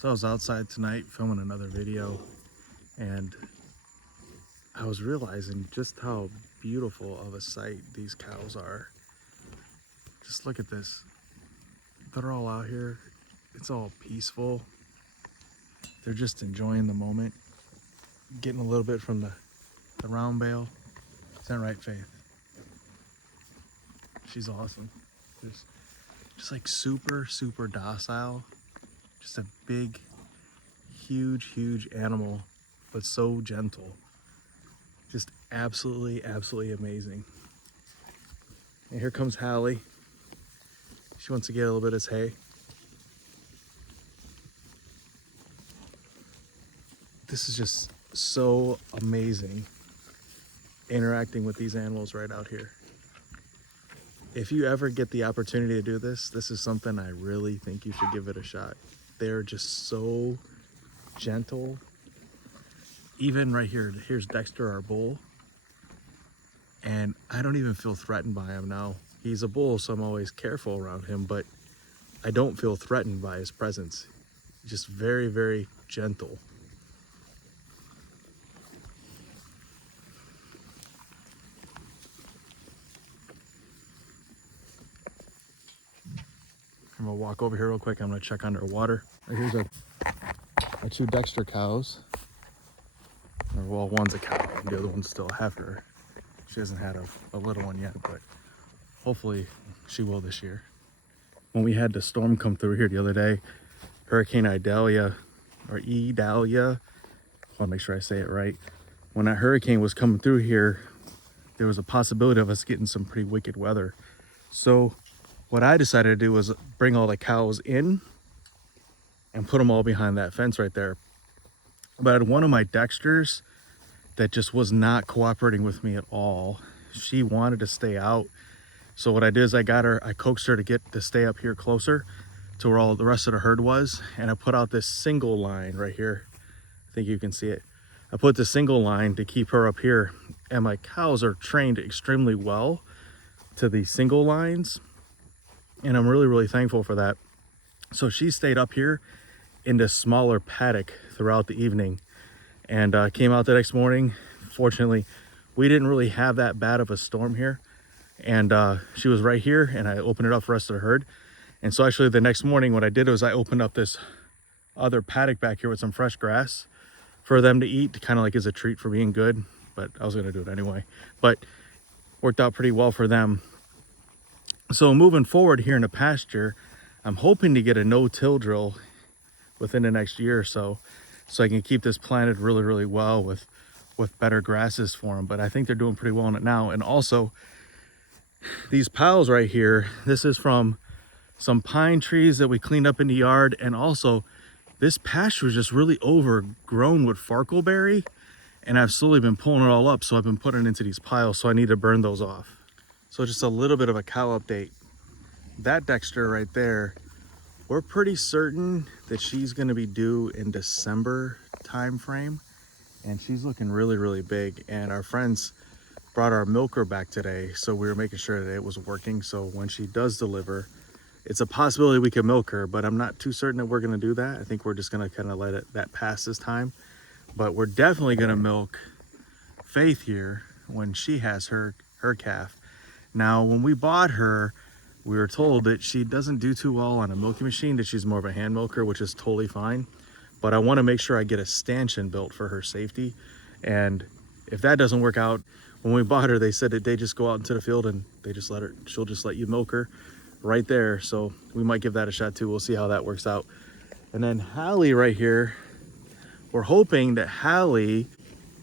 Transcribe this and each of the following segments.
So I was outside tonight filming another video, and I was realizing just how beautiful of a sight these cows are. Just look at this. They're all out here. It's all peaceful. They're just enjoying the moment. Getting a little bit from the round bale. Is that right, Faith? She's awesome. Just like super, super docile. Just a big, huge animal, but so gentle. Just absolutely, absolutely amazing. And here comes Hallie. She wants to get a little bit of hay. This is just so amazing interacting with these animals right out here. If you ever get the opportunity to do this, this is something I really think you should give it a shot. They're just so gentle. Even right here, here's Dexter, our bull. And I don't even feel threatened by him now. He's a bull, so I'm always careful around him, but I don't feel threatened by his presence. Just very, very gentle. I'm gonna walk over here real quick. I'm gonna check under water. Here's our two Dexter cows. Well, one's a cow, the other one's still a heifer. She hasn't had a little one yet, but hopefully she will this year. When we had the storm come through here the other day, Hurricane Idalia, or Idalia, I wanna make sure I say it right. When that hurricane was coming through here, there was a possibility of us getting some pretty wicked weather. So what I decided to do was bring all the cows in and put them all behind that fence right there. But I had one of my Dexters that just was not cooperating with me at all. She wanted to stay out. So what I did is I coaxed her to stay up here closer to where all the rest of the herd was. And I put out this single line right here. I think you can see it. I put the single line to keep her up here. And my cows are trained extremely well to the single lines. And I'm really, really thankful for that. So she stayed up here in this smaller paddock throughout the evening, and came out the next morning. Fortunately, we didn't really have that bad of a storm here, and she was right here, and I opened it up for the rest of the herd. And so actually the next morning what I did was I opened up this other paddock back here with some fresh grass for them to eat, kind of like as a treat for being good, but I was gonna do it anyway. But worked out pretty well for them. So moving forward here in the pasture, I'm hoping to get a no-till drill within the next year or so I can keep this planted really, really well with better grasses for them. But I think they're doing pretty well on it now. And also, these piles right here, this is from some pine trees that we cleaned up in the yard. And also, this pasture is just really overgrown with farkleberry. And I've slowly been pulling it all up, so I've been putting it into these piles, so I need to burn those off. So just a little bit of a cow update. That Dexter right there, we're pretty certain that she's gonna be due in December time frame, and she's looking really, really big. And our friends brought our milker back today, so we were making sure that it was working. So when she does deliver, it's a possibility we can milk her, but I'm not too certain that we're gonna do that. I think we're just gonna kind of let that pass this time. But we're definitely gonna milk Faith here when she has her calf. Now, when we bought her, we were told that she doesn't do too well on a milking machine, that she's more of a hand milker, which is totally fine. But I want to make sure I get a stanchion built for her safety. And if that doesn't work out, when we bought her, they said that they just go out into the field and she'll just let you milk her right there. So we might give that a shot too. We'll see how that works out. And then Hallie right here, we're hoping that Hallie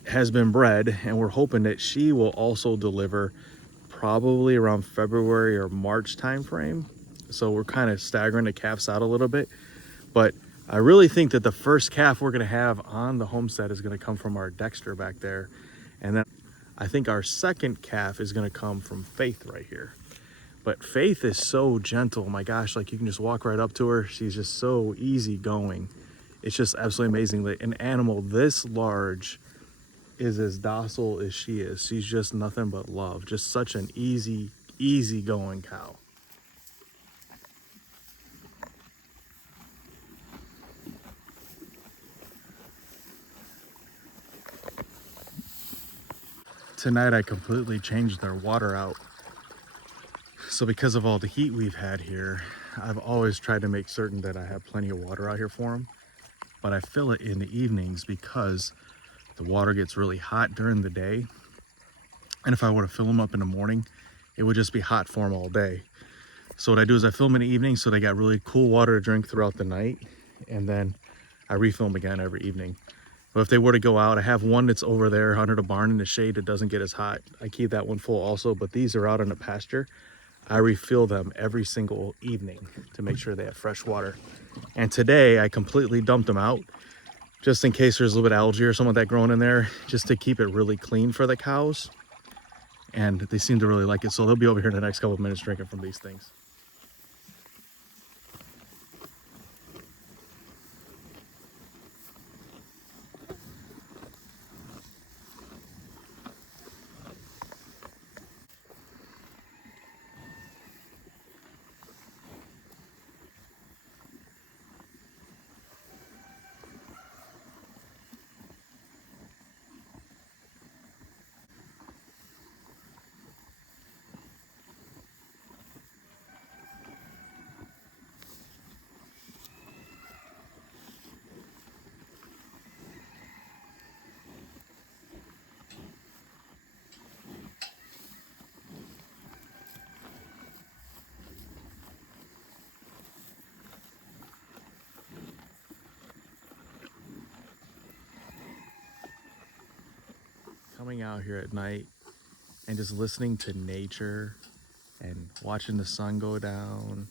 has been bred, and we're hoping that she will also deliver probably around February or March time frame. So we're kind of staggering the calves out a little bit, but I really think that the first calf we're going to have on the homestead is going to come from our Dexter back there, and then I think our second calf is going to come from Faith right here. But Faith is so gentle, my gosh, like you can just walk right up to her. She's just so easy going. It's just absolutely amazing that an animal this large is as docile as she is. She's just nothing but love. Just such an easy going cow. tonight I completely changed their water out. So because of all the heat we've had here, I've always tried to make certain that I have plenty of water out here for them. But I fill it in the evenings because the water gets really hot during the day. And if I were to fill them up in the morning, it would just be hot for them all day. So what I do is I fill them in the evening so they got really cool water to drink throughout the night. And then I refill them again every evening. But if they were to go out, I have one that's over there under the barn in the shade that doesn't get as hot. I keep that one full also, but these are out in the pasture. I refill them every single evening to make sure they have fresh water. And today I completely dumped them out just in case there's a little bit of algae or something like that growing in there, just to keep it really clean for the cows. And they seem to really like it. So they'll be over here in the next couple of minutes drinking from these things. Coming out here at night and just listening to nature and watching the sun go down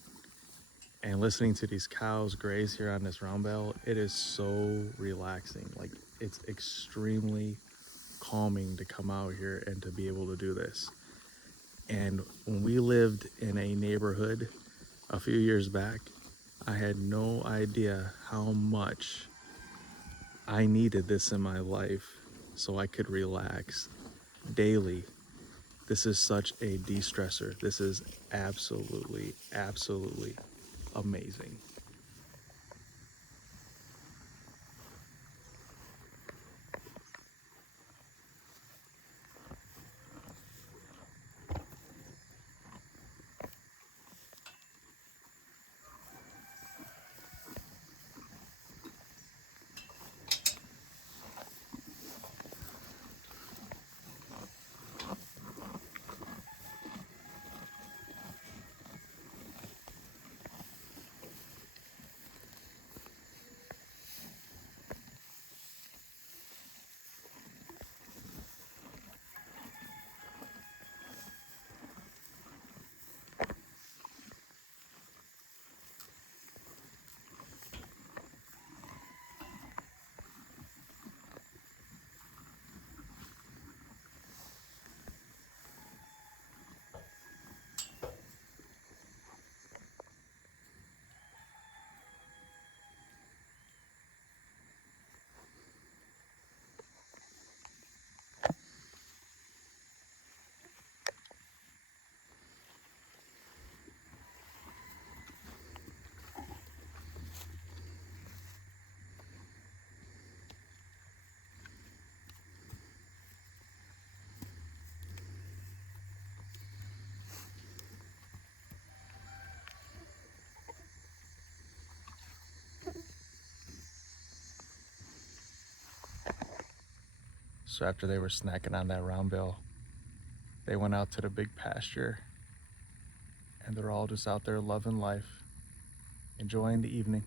and listening to these cows graze here on this round bale, it is so relaxing. Like, it's extremely calming to come out here and to be able to do this. And when we lived in a neighborhood a few years back, I had no idea how much I needed this in my life so I could relax daily. This is such a de-stressor. This is absolutely, absolutely amazing. So after they were snacking on that round bale, they went out to the big pasture and they're all just out there loving life, enjoying the evening.